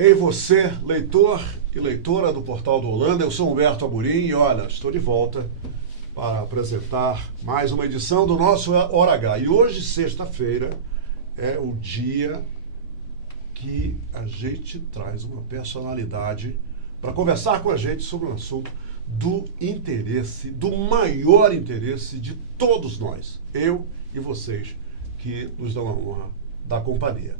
Ei você, leitor e leitora do Portal do Holanda, eu sou Humberto Amorim e olha, estou de volta para apresentar mais uma edição do nosso Hora H. E hoje, sexta-feira, é o dia que a gente traz uma personalidade para conversar com a gente sobre um assunto do interesse, do maior interesse de todos nós, eu e vocês, que nos dão a honra da companhia.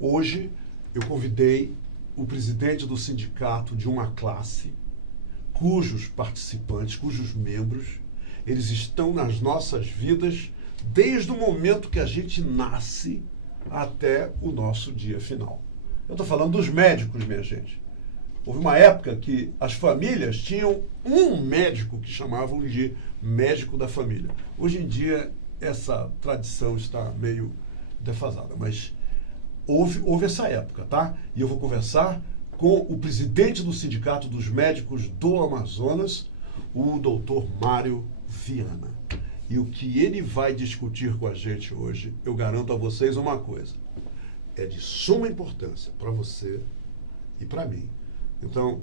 Hoje, eu convidei o presidente do sindicato de uma classe cujos participantes, cujos membros, eles estão nas nossas vidas desde o momento que a gente nasce até o nosso dia final. Eu estou falando dos médicos, minha gente. Houve uma época que as famílias tinham um médico que chamavam de médico da família. Hoje em dia, essa tradição está meio defasada, mas houve essa época, tá? E eu vou conversar com o presidente do Sindicato dos Médicos do Amazonas, o doutor Mário Viana. E o que ele vai discutir com a gente hoje, eu garanto a vocês uma coisa, é de suma importância para você e para mim. Então,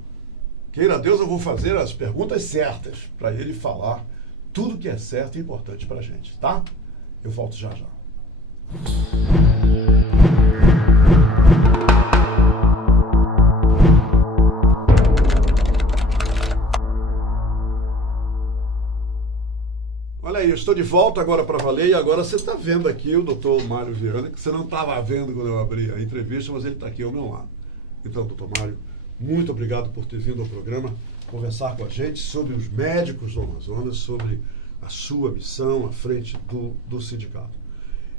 queira Deus, eu vou fazer as perguntas certas para ele falar tudo que é certo e importante para a gente, tá? Eu volto já já. Olha aí, eu estou de volta agora para valer e agora você está vendo aqui o doutor Mário Viana, que você não estava vendo quando eu abri a entrevista, mas ele está aqui ao meu lado. Então, doutor Mário, muito obrigado por ter vindo ao programa conversar com a gente sobre os médicos do Amazonas, sobre a sua missão à frente do sindicato.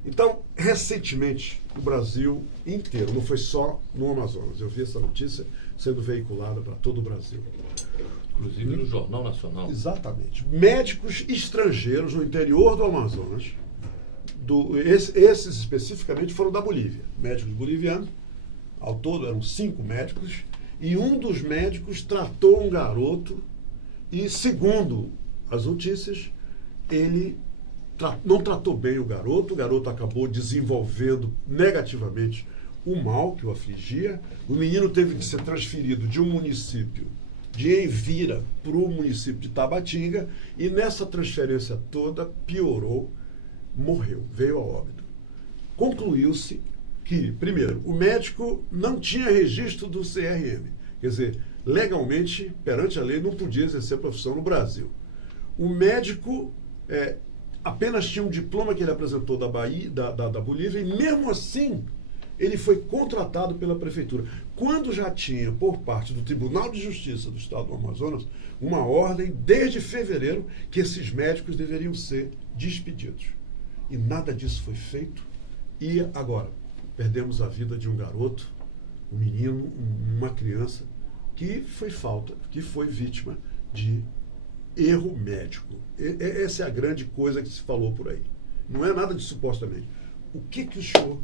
Então, recentemente, o Brasil inteiro, não foi só no Amazonas, eu vi essa notícia sendo veiculada para todo o Brasil. Inclusive no Jornal Nacional. Exatamente. Médicos estrangeiros no interior do Amazonas, esses especificamente foram da Bolívia, médicos bolivianos, ao todo eram 5 médicos, e um dos médicos tratou um garoto e, segundo as notícias, ele não tratou bem o garoto acabou desenvolvendo negativamente o mal que o afligia, o menino teve que ser transferido de um município de Envira para o município de Tabatinga, e nessa transferência toda piorou, morreu, veio a óbito. Concluiu-se que, primeiro, o médico não tinha registro do CRM, quer dizer, legalmente, perante a lei, não podia exercer profissão no Brasil. O médico apenas tinha um diploma que ele apresentou da Bolívia, e mesmo assim ele foi contratado pela prefeitura, quando já tinha, por parte do Tribunal de Justiça do Estado do Amazonas, uma ordem, desde fevereiro, que esses médicos deveriam ser despedidos. E nada disso foi feito, e agora perdemos a vida de um garoto, um menino, uma criança, que foi vítima de erro médico. Essa é a grande coisa que se falou por aí. Não é nada de supostamente. O que o senhor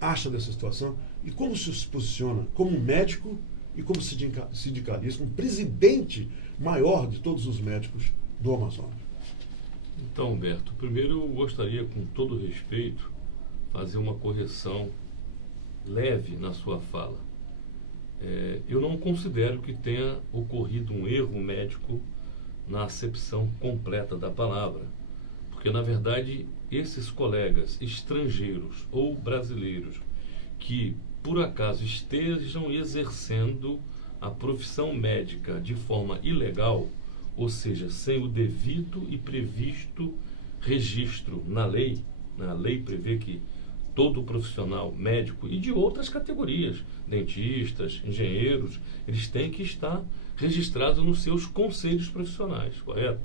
acha dessa situação e como se posiciona como médico e como sindicalista, um presidente maior de todos os médicos do Amazonas? Então, Humberto, primeiro eu gostaria, com todo respeito, fazer uma correção leve na sua fala. Eu não considero que tenha ocorrido um erro médico na acepção completa da palavra, porque, na verdade, esses colegas estrangeiros ou brasileiros que, por acaso, estejam exercendo a profissão médica de forma ilegal, ou seja, sem o devido e previsto registro na lei, né? A lei prevê que todo profissional médico e de outras categorias, dentistas, engenheiros, eles têm que estar registrados nos seus conselhos profissionais, correto?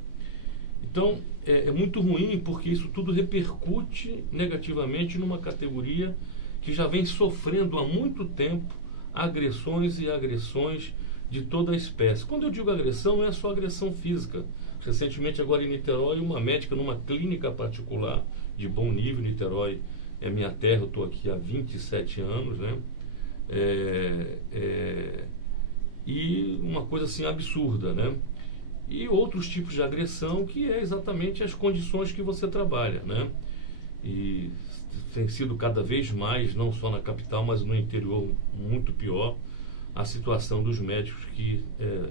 Então, é muito ruim porque isso tudo repercute negativamente numa categoria que já vem sofrendo há muito tempo agressões e agressões de toda a espécie. Quando eu digo agressão, não é só agressão física. Recentemente, agora em Niterói, uma médica numa clínica particular de bom nível, Niterói é minha terra, eu estou aqui há 27 anos, né? E uma coisa assim absurda, né? E outros tipos de agressão, que é exatamente as condições que você trabalha, né? E tem sido cada vez mais, não só na capital, mas no interior, muito pior. a situação dos médicos que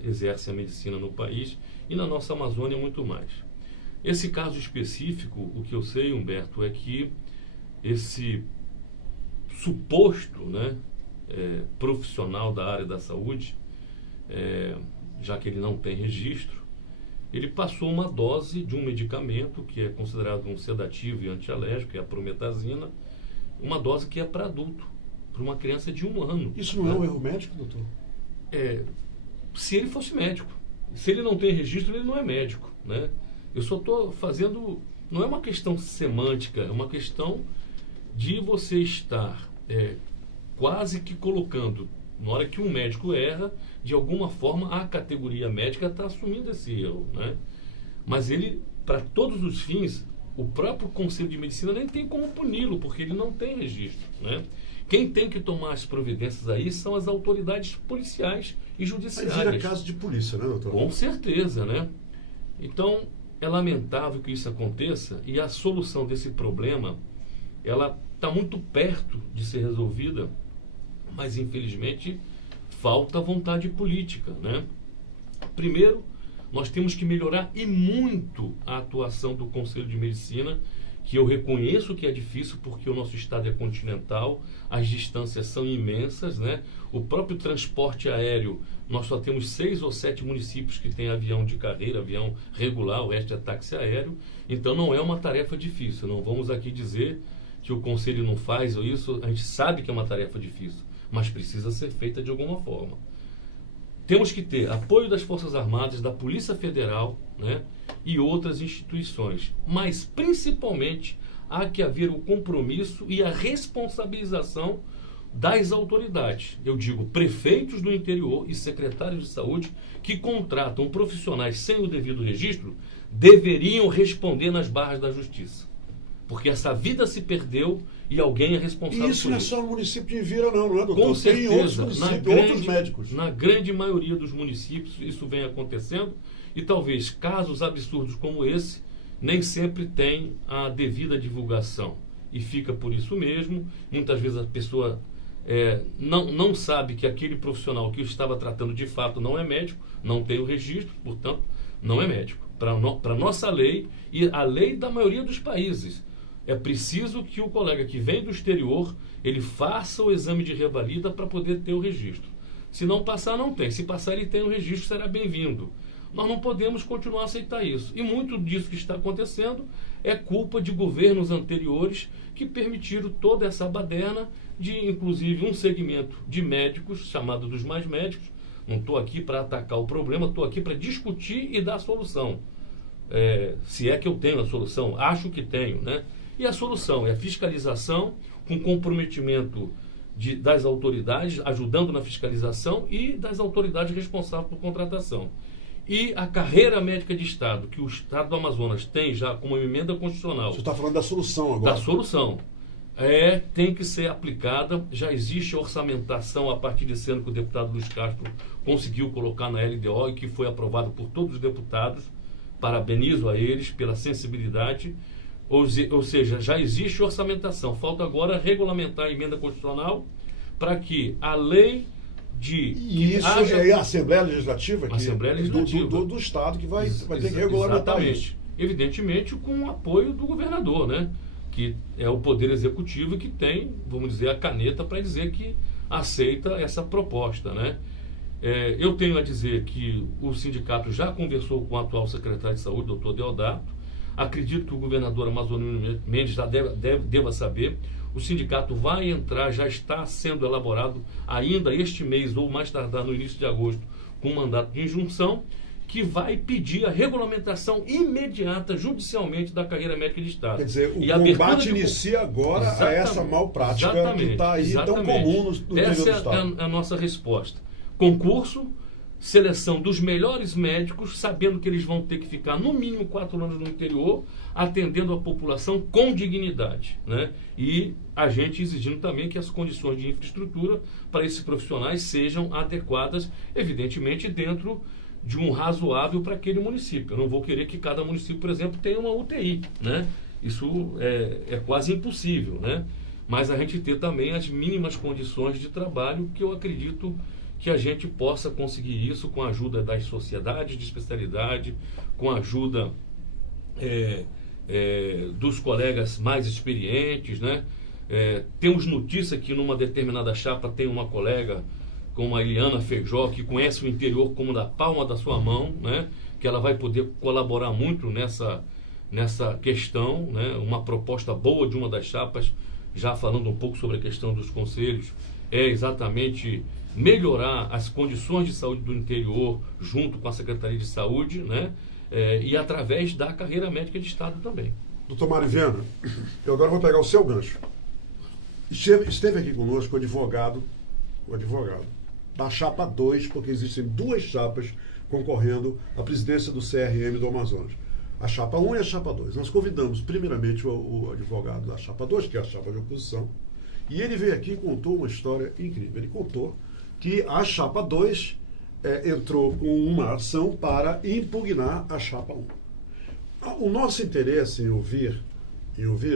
exercem a medicina no país e na nossa Amazônia muito mais. Esse caso específico, o que eu sei, Humberto, é que esse suposto, né, profissional da área da saúde, já que ele não tem registro, ele passou uma dose de um medicamento que é considerado um sedativo e antialérgico, que é a prometazina, uma dose que é para adulto, para uma criança de 1 ano. Isso não é um erro médico, doutor? Se ele fosse médico. Se ele não tem registro, ele não é médico, né? Eu só estou fazendo... Não é uma questão semântica, é uma questão de você estar quase que colocando, na hora que um médico erra, de alguma forma a categoria médica está assumindo esse erro, né? Mas ele, para todos os fins, o próprio Conselho de Medicina nem tem como puni-lo, porque ele não tem registro, né? Quem tem que tomar as providências aí são as autoridades policiais e judiciárias. Mas vira caso de polícia, né, doutor? Com certeza, né? Então, é lamentável que isso aconteça e a solução desse problema, ela está muito perto de ser resolvida, mas infelizmente falta vontade política, né? Primeiro, nós temos que melhorar e muito a atuação do Conselho de Medicina, que eu reconheço que é difícil porque o nosso estado é continental, as distâncias são imensas, né? O próprio transporte aéreo, nós só temos 6 ou 7 municípios que têm avião de carreira, avião regular, o resto é táxi aéreo, então não é uma tarefa difícil, não vamos aqui dizer que o Conselho não faz ou isso, a gente sabe que é uma tarefa difícil, mas precisa ser feita de alguma forma. Temos que ter apoio das Forças Armadas, da Polícia Federal, né, e outras instituições. Mas, principalmente, há que haver o compromisso e a responsabilização das autoridades. Eu digo, prefeitos do interior e secretários de saúde que contratam profissionais sem o devido registro deveriam responder nas barras da justiça. Porque essa vida se perdeu e alguém é responsável por isso. E isso não é só no município de Envira, não é, doutor? Com certeza. Tem outros municípios, outros médicos. Na grande maioria dos municípios isso vem acontecendo e talvez casos absurdos como esse nem sempre tem a devida divulgação. E fica por isso mesmo. Muitas vezes a pessoa não sabe que aquele profissional que o estava tratando de fato não é médico, não tem o registro, portanto, não é médico. Para nossa lei e a lei da maioria dos países, é preciso que o colega que vem do exterior, ele faça o exame de revalida para poder ter o registro. Se não passar, não tem. Se passar, ele tem o registro, será bem-vindo. Nós não podemos continuar a aceitar isso. E muito disso que está acontecendo é culpa de governos anteriores que permitiram toda essa baderna de, inclusive, um segmento de médicos, chamado dos mais médicos. Não estou aqui para atacar o problema, estou aqui para discutir e dar a solução. Se é que eu tenho a solução, acho que tenho, né? E a solução é a fiscalização, com comprometimento das autoridades, ajudando na fiscalização, e das autoridades responsáveis por contratação. E a carreira médica de Estado, que o Estado do Amazonas tem já como emenda constitucional. Você está falando da solução agora. Da solução. Tem que ser aplicada. Já existe orçamentação a partir desse ano que o deputado Luiz Castro conseguiu colocar na LDO e que foi aprovado por todos os deputados. Parabenizo a eles pela sensibilidade. Ou seja, já existe orçamentação. Falta agora regulamentar a emenda constitucional para que a lei de... E isso é a Assembleia Legislativa? Assembleia Legislativa. Do Estado que vai ter que regulamentar exatamente. isso. Evidentemente com o apoio do governador, né? Que é o poder executivo que tem, vamos dizer, a caneta para dizer que aceita essa proposta, né? Eu tenho a dizer que o sindicato já conversou com o atual secretário de Saúde, doutor Deodato. Acredito que o governador Amazônio Mendes já deva saber. O sindicato vai entrar, já está sendo elaborado ainda este mês, ou mais tardar no início de agosto, com um mandato de injunção, que vai pedir a regulamentação imediata, judicialmente, da carreira médica de Estado. Quer dizer, o combate inicia agora a essa malprática que está aí tão comum no interior do Estado. Essa é a nossa resposta. Concurso, seleção dos melhores médicos, sabendo que eles vão ter que ficar no mínimo 4 anos no interior, atendendo a população com dignidade, né? E a gente exigindo também que as condições de infraestrutura para esses profissionais sejam adequadas, evidentemente dentro de um razoável para aquele município. Eu não vou querer que cada município, por exemplo, tenha uma UTI, né? Isso é quase impossível, né? Mas a gente ter também as mínimas condições de trabalho, que eu acredito que a gente possa conseguir isso com a ajuda das sociedades de especialidade, com a ajuda dos colegas mais experientes, né? Temos notícia que numa determinada chapa tem uma colega, como a Eliana Feijó, que conhece o interior como da palma da sua mão, né? Que ela vai poder colaborar muito nessa questão, né? Uma proposta boa de uma das chapas, já falando um pouco sobre a questão dos conselhos, é exatamente melhorar as condições de saúde do interior junto com a Secretaria de Saúde, né? E através da carreira médica de Estado também. Doutor Mário Viana, eu agora vou pegar o seu gancho. Esteve aqui conosco o advogado da chapa 2, porque existem duas chapas concorrendo à presidência do CRM do Amazonas. A chapa 1 e a chapa 2. Nós convidamos primeiramente o advogado da chapa 2, que é a chapa de oposição, e ele veio aqui e contou uma história incrível. Ele contou que a chapa 2 entrou com uma ação para impugnar a chapa 1. O nosso interesse em ouvir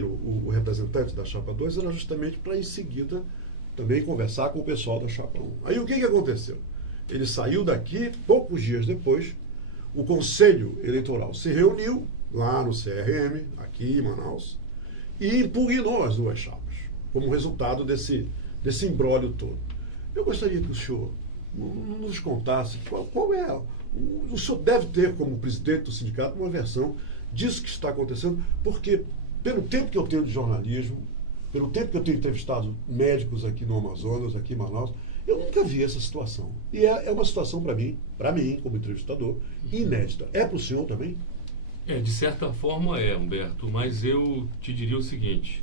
o representante da chapa 2 era justamente para, em seguida, também conversar com o pessoal da chapa 1. Aí o que aconteceu? Ele saiu daqui, poucos dias depois, o Conselho Eleitoral se reuniu lá no CRM, aqui em Manaus, e impugnou as duas chapas, como resultado desse imbróglio todo. Eu gostaria que o senhor nos contasse qual é... O senhor deve ter, como presidente do sindicato, uma versão disso que está acontecendo, porque, pelo tempo que eu tenho de jornalismo, pelo tempo que eu tenho entrevistado médicos aqui no Amazonas, aqui em Manaus, eu nunca vi essa situação. E é uma situação, para mim, como entrevistador, inédita. É para o senhor também? De certa forma Humberto, mas eu te diria o seguinte: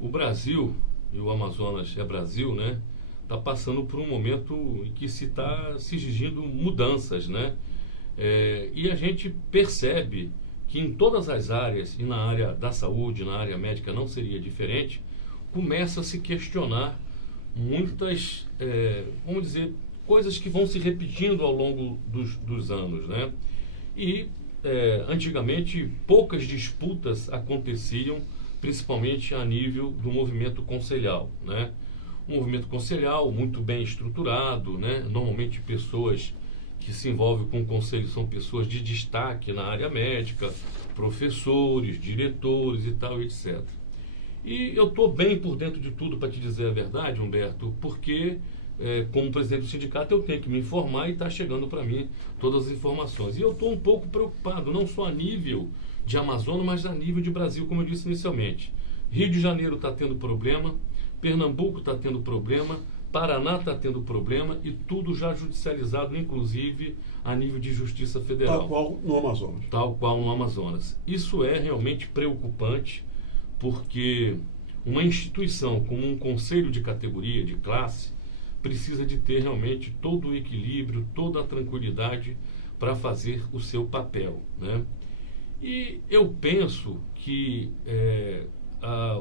o Brasil, e o Amazonas é Brasil, né? Está passando por um momento em que se está se exigindo mudanças, né? E a gente percebe que em todas as áreas, e na área da saúde, na área médica não seria diferente, começa a se questionar muitas, vamos dizer, coisas que vão se repetindo ao longo dos anos, né? E antigamente poucas disputas aconteciam, principalmente a nível do movimento conselhal, né? Um movimento conselhal muito bem estruturado, né? Normalmente pessoas que se envolvem com o conselho são pessoas de destaque na área médica, professores, diretores e tal, etc. E eu estou bem por dentro de tudo, para te dizer a verdade, Humberto, porque como presidente do sindicato eu tenho que me informar e está chegando para mim todas as informações. E eu estou um pouco preocupado, não só a nível de Amazonas, mas a nível de Brasil, como eu disse inicialmente. Rio de Janeiro está tendo problema, Pernambuco está tendo problema, Paraná está tendo problema, e tudo já judicializado, inclusive a nível de Justiça Federal. Tal qual no Amazonas. Tal qual no Amazonas. Isso é realmente preocupante, porque uma instituição como um conselho de categoria, de classe, precisa de ter realmente todo o equilíbrio, toda a tranquilidade para fazer o seu papel, né? E eu penso que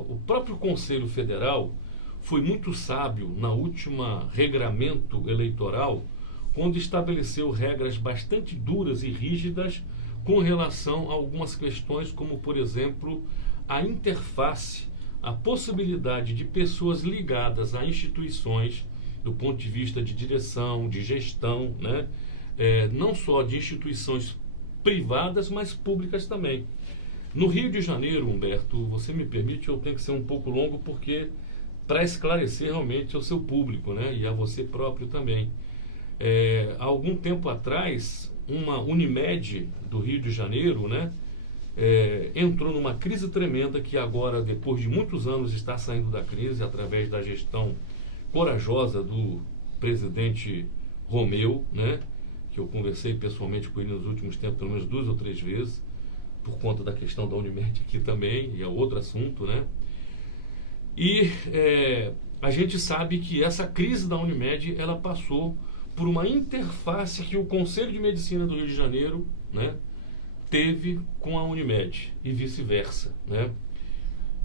o próprio Conselho Federal foi muito sábio na última regramento eleitoral, quando estabeleceu regras bastante duras e rígidas com relação a algumas questões, como, por exemplo, a interface, a possibilidade de pessoas ligadas a instituições, do ponto de vista de direção, de gestão, né? Não só de instituições privadas, mas públicas também. No Rio de Janeiro, Humberto, você me permite, eu tenho que ser um pouco longo, porque para esclarecer realmente ao seu público, né? E a você próprio também. Há algum tempo atrás, uma Unimed do Rio de Janeiro, né? Entrou numa crise tremenda, que agora, depois de muitos anos, está saindo da crise através da gestão corajosa do presidente Romeu, né? Que eu conversei pessoalmente com ele nos últimos tempos, pelo menos 2 ou 3 vezes, por conta da questão da Unimed aqui também, e é outro assunto, né? E a gente sabe que essa crise da Unimed, ela passou por uma interface que o Conselho de Medicina do Rio de Janeiro, né, teve com a Unimed, e vice-versa, né?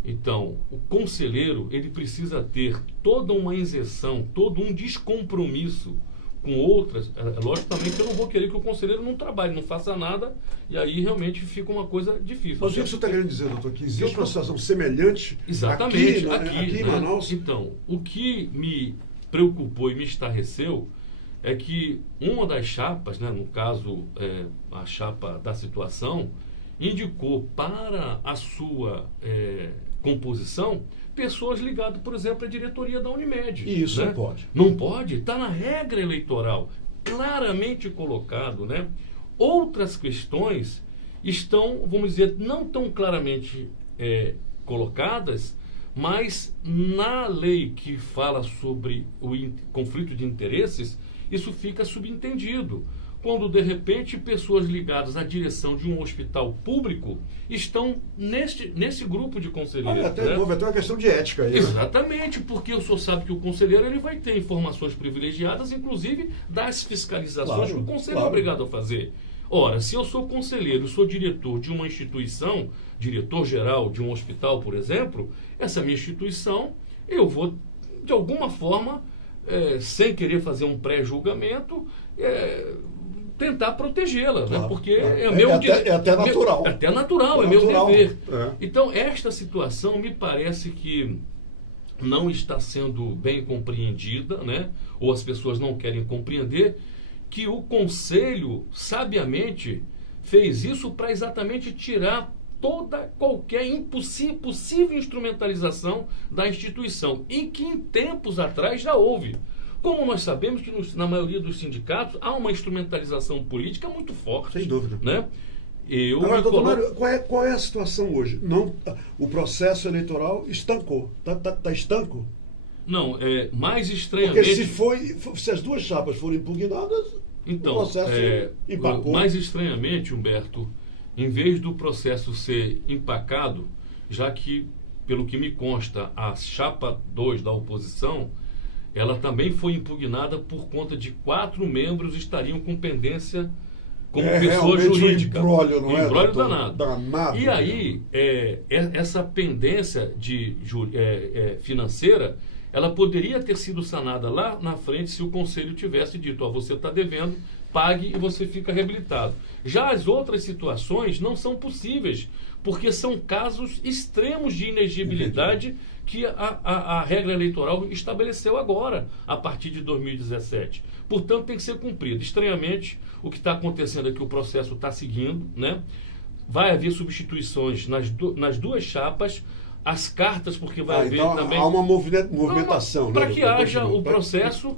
Então, o conselheiro, ele precisa ter toda uma isenção, todo um descompromisso com outras. Lógico também que eu não vou querer que o conselheiro não trabalhe, não faça nada, e aí realmente fica uma coisa difícil. Mas o que você está querendo dizer, doutor, que existe uma situação semelhante aqui em Manaus? Então, o que me preocupou e me estarreceu é que uma das chapas, né, no caso a chapa da situação, indicou para a sua composição pessoas ligadas, por exemplo, à diretoria da Unimed. E isso né? não pode. Não pode? Está na regra eleitoral, claramente colocado, né? Outras questões estão, vamos dizer, não tão claramente colocadas, mas na lei que fala sobre o conflito de interesses, isso fica subentendido. Quando, de repente, pessoas ligadas à direção de um hospital público estão nesse grupo de conselheiros. Houve até uma questão de ética aí. Né? Exatamente, porque o senhor sabe que o conselheiro ele vai ter informações privilegiadas, inclusive das fiscalizações que o conselho é obrigado a fazer. Ora, se eu sou conselheiro, sou diretor de uma instituição, diretor-geral de um hospital, por exemplo, essa minha instituição, eu vou, de alguma forma, sem querer fazer um pré-julgamento, tentar protegê-la, né? Porque é meu direito. É até natural. É até natural, é meu dever. Então, esta situação me parece que não está sendo bem compreendida, né? Ou as pessoas não querem compreender que o Conselho, sabiamente, fez isso para exatamente tirar qualquer possível instrumentalização da instituição, e que em tempos atrás já houve. Como nós sabemos que na maioria dos sindicatos há uma instrumentalização política muito forte. Sem dúvida. Né? Agora, doutor Mário, qual é a situação hoje? O processo eleitoral estancou. Está estanco? Não, mais estranhamente... Porque se as duas chapas forem impugnadas, então, o processo empacou. Mais estranhamente, Humberto, em vez do processo ser empacado, já que, pelo que me consta, a chapa 2 da oposição, ela também foi impugnada por conta de 4 membros estariam com pendência como pessoa jurídica. Um embrólio, não é? Embrólio danado. E né? aí, essa pendência financeira, ela poderia ter sido sanada lá na frente se o Conselho tivesse dito, você está devendo, pague e você fica reabilitado. Já as outras situações não são possíveis, porque são casos extremos de inegibilidade que a regra eleitoral estabeleceu agora, a partir de 2017. Portanto, tem que ser cumprido. Estranhamente, o que está acontecendo é que o processo está seguindo, né? Vai haver substituições nas duas chapas, as cartas, porque vai haver então também... Há uma movimentação. Para que haja o processo,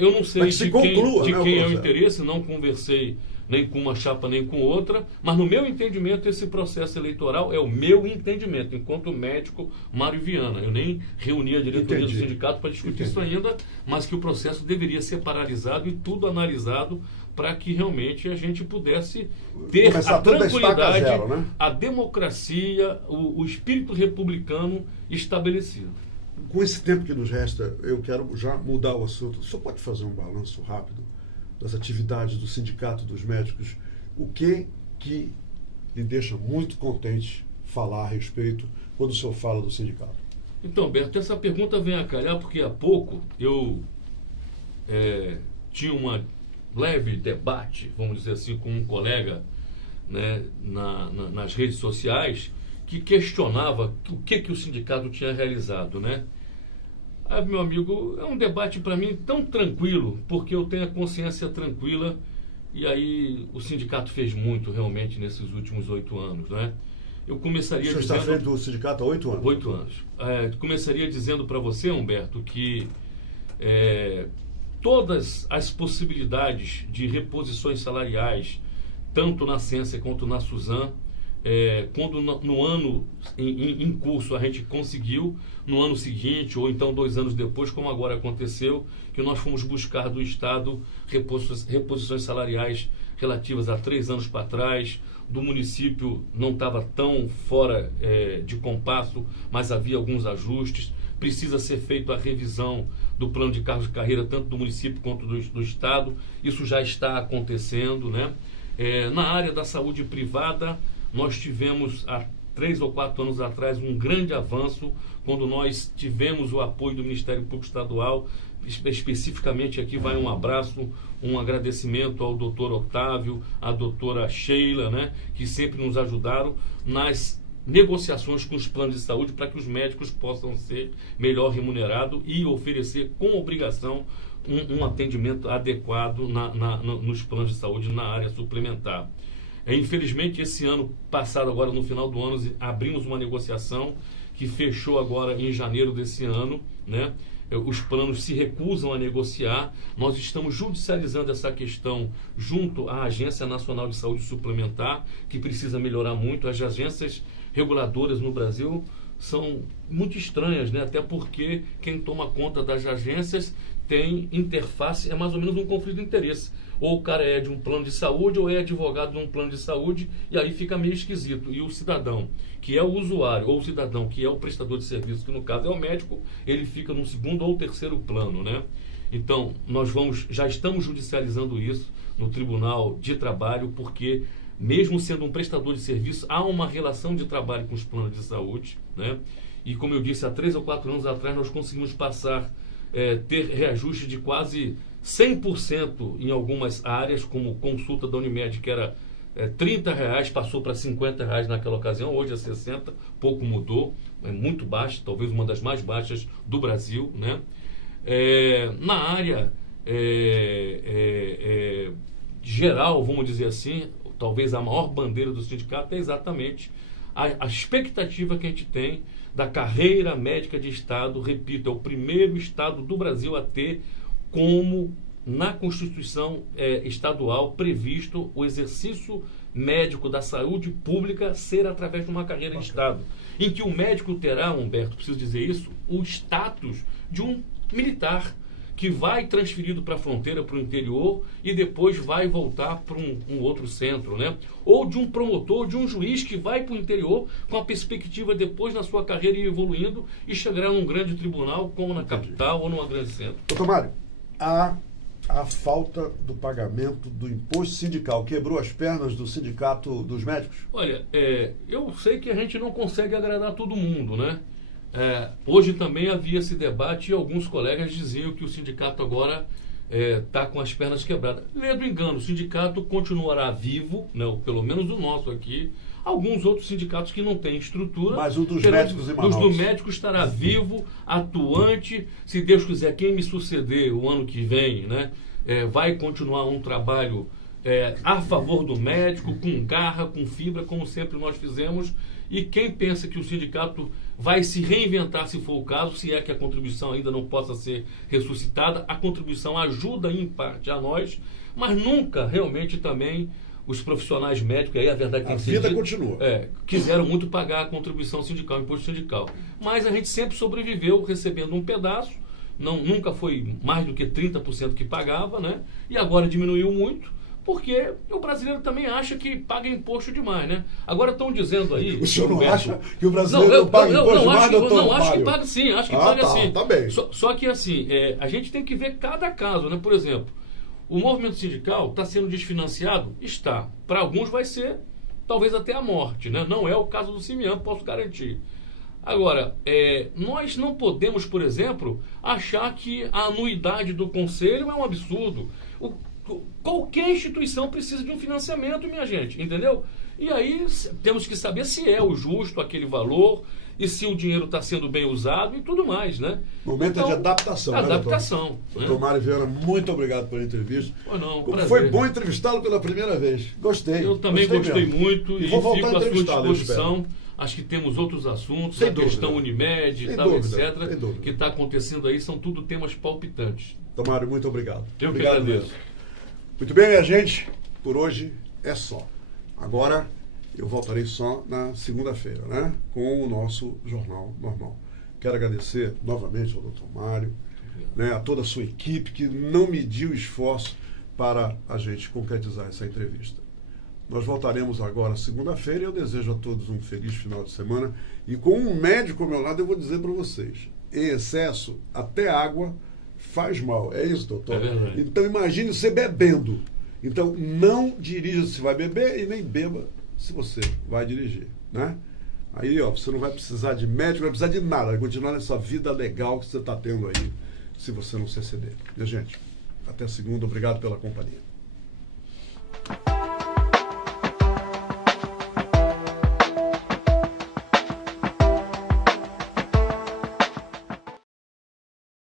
eu não sei de quem é o interesse, não conversei nem com uma chapa nem com outra, mas no meu entendimento esse processo eleitoral é o meu entendimento, enquanto médico Mário Viana. Eu nem reuni a diretoria do sindicato para discutir isso ainda, mas que o processo deveria ser paralisado e tudo analisado para que realmente a gente pudesse ter a tranquilidade, zero, né? a democracia, o espírito republicano estabelecido. Com esse tempo que nos resta, eu quero já mudar o assunto. O senhor pode fazer um balanço rápido das atividades do Sindicato dos Médicos? O que lhe deixa muito contente falar a respeito quando o senhor fala do sindicato? Então, Berto, essa pergunta vem a calhar porque há pouco eu tinha uma leve debate, vamos dizer assim, com um colega, né, nas redes sociais, que questionava o que o sindicato tinha realizado, né? Meu amigo, é um debate para mim tão tranquilo, porque eu tenho a consciência tranquila, e aí o sindicato fez muito realmente nesses últimos 8 anos, né? Eu começaria dizendo... O senhor está à frente do sindicato há 8 anos? 8 anos. Começaria dizendo para você, Humberto, que todas as possibilidades de reposições salariais, tanto na Ciência quanto na Suzan, quando no ano em curso a gente conseguiu, no ano seguinte, ou então 2 anos depois, como agora aconteceu, que nós fomos buscar do Estado reposições salariais relativas a 3 anos para trás, do município não estava tão fora de compasso, mas havia alguns ajustes. Precisa ser feita a revisão do plano de cargos de carreira, tanto do município quanto do Estado. Isso já está acontecendo, né? Na área da saúde privada, nós tivemos há 3 ou 4 anos atrás um grande avanço, quando nós tivemos o apoio do Ministério Público Estadual. Especificamente aqui vai um abraço, um agradecimento ao doutor Otávio, à doutora Sheila, né, que sempre nos ajudaram nas negociações com os planos de saúde para que os médicos possam ser melhor remunerados e oferecer com obrigação um atendimento adequado nos planos de saúde na área suplementar. Infelizmente, esse ano passado, agora no final do ano, abrimos uma negociação que fechou agora em janeiro desse ano, né? Os planos se recusam a negociar. Nós estamos judicializando essa questão junto à Agência Nacional de Saúde Suplementar, que precisa melhorar muito. As agências reguladoras no Brasil são muito estranhas, né? Até porque quem toma conta das agências tem interface, é mais ou menos um conflito de interesse. Ou o cara é de um plano de saúde ou é advogado de um plano de saúde, e aí fica meio esquisito. E o cidadão, que é o usuário, ou o cidadão que é o prestador de serviço, que no caso é o médico, ele fica no segundo ou terceiro plano, né? Então, já estamos judicializando isso no Tribunal de Trabalho, porque mesmo sendo um prestador de serviço, há uma relação de trabalho com os planos de saúde, né? E como eu disse, há 3 ou 4 anos atrás nós conseguimos ter reajuste de quase 100% em algumas áreas, como consulta da Unimed, que era R$30, passou para R$50 naquela ocasião, hoje é 60, pouco mudou, é muito baixo, talvez uma das mais baixas do Brasil, né? Na área geral, vamos dizer assim, talvez a maior bandeira do sindicato é exatamente a expectativa que a gente tem da carreira médica de Estado. Repito, é o primeiro Estado do Brasil a ter como na Constituição estadual previsto o exercício médico da saúde pública ser através de uma carreira de Estado, em que o médico terá, Humberto, preciso dizer isso, o status de um militar que vai transferido para a fronteira, para o interior, e depois vai voltar para um outro centro, né? Ou de um promotor, de um juiz que vai para o interior com a perspectiva depois na sua carreira ir evoluindo e chegar num grande tribunal, como na capital ou numa grande centro. Doutor Mário, a falta do pagamento do imposto sindical quebrou as pernas do sindicato dos médicos? Olha, eu sei que a gente não consegue agradar todo mundo, né? Hoje também havia esse debate e alguns colegas diziam que o sindicato agora está com as pernas quebradas. Lê do engano, o sindicato continuará vivo, né, pelo menos o nosso aqui. Alguns outros sindicatos que não têm estrutura. Mas o dos médicos em Manaus. O do médico estará vivo, atuante. Se Deus quiser, quem me suceder o ano que vem, né, vai continuar um trabalho a favor do médico, com garra, com fibra, como sempre nós fizemos. E quem pensa que o sindicato vai se reinventar, se for o caso, se é que a contribuição ainda não possa ser ressuscitada, a contribuição ajuda em parte a nós, mas nunca realmente também os profissionais médicos, aí a verdade tem que ser dita, continua. Quiseram muito pagar a contribuição sindical, o imposto sindical. Mas a gente sempre sobreviveu recebendo um pedaço, nunca foi mais do que 30% que pagava, né? E agora diminuiu muito, porque o brasileiro também acha que paga imposto demais, né? Agora estão dizendo aí... O senhor não acha que o brasileiro não paga imposto demais, doutor? Não, acho que paga sim, acho que paga sim. Tá bem. Só que assim, a gente tem que ver cada caso, né? Por exemplo, o movimento sindical está sendo desfinanciado? Está. Para alguns vai ser, talvez até a morte, né? Não é o caso do Simian, posso garantir. Agora, nós não podemos, por exemplo, achar que a anuidade do Conselho é um absurdo. Qualquer instituição precisa de um financiamento, minha gente, entendeu? E aí temos que saber se é o justo aquele valor e se o dinheiro está sendo bem usado e tudo mais, né? O momento é de adaptação. Adaptação. Doutor Mário Vieira, muito obrigado pela entrevista. Prazer. Foi bom entrevistá-lo pela primeira vez. Gostei. Eu também gostei muito e fico à sua disposição. Acho que temos outros assuntos, a questão Unimed, etc., que está acontecendo aí, são tudo temas palpitantes. Doutor Mário, muito obrigado. Eu que agradeço. Muito bem, minha gente, por hoje é só. Agora eu voltarei só na segunda-feira, né? Com o nosso Jornal Normal. Quero agradecer novamente ao doutor Mário, né, a toda a sua equipe que não mediu esforço para a gente concretizar essa entrevista. Nós voltaremos agora segunda-feira e eu desejo a todos um feliz final de semana. E com um médico ao meu lado, eu vou dizer para vocês, em excesso, até água faz mal. É isso, doutor? Então imagine você bebendo. Então não dirija se vai beber e nem beba se você vai dirigir, né? Aí, você não vai precisar de médico, não vai precisar de nada, vai continuar nessa vida legal que você está tendo aí, se você não se exceder. Minha gente, até segunda, obrigado pela companhia.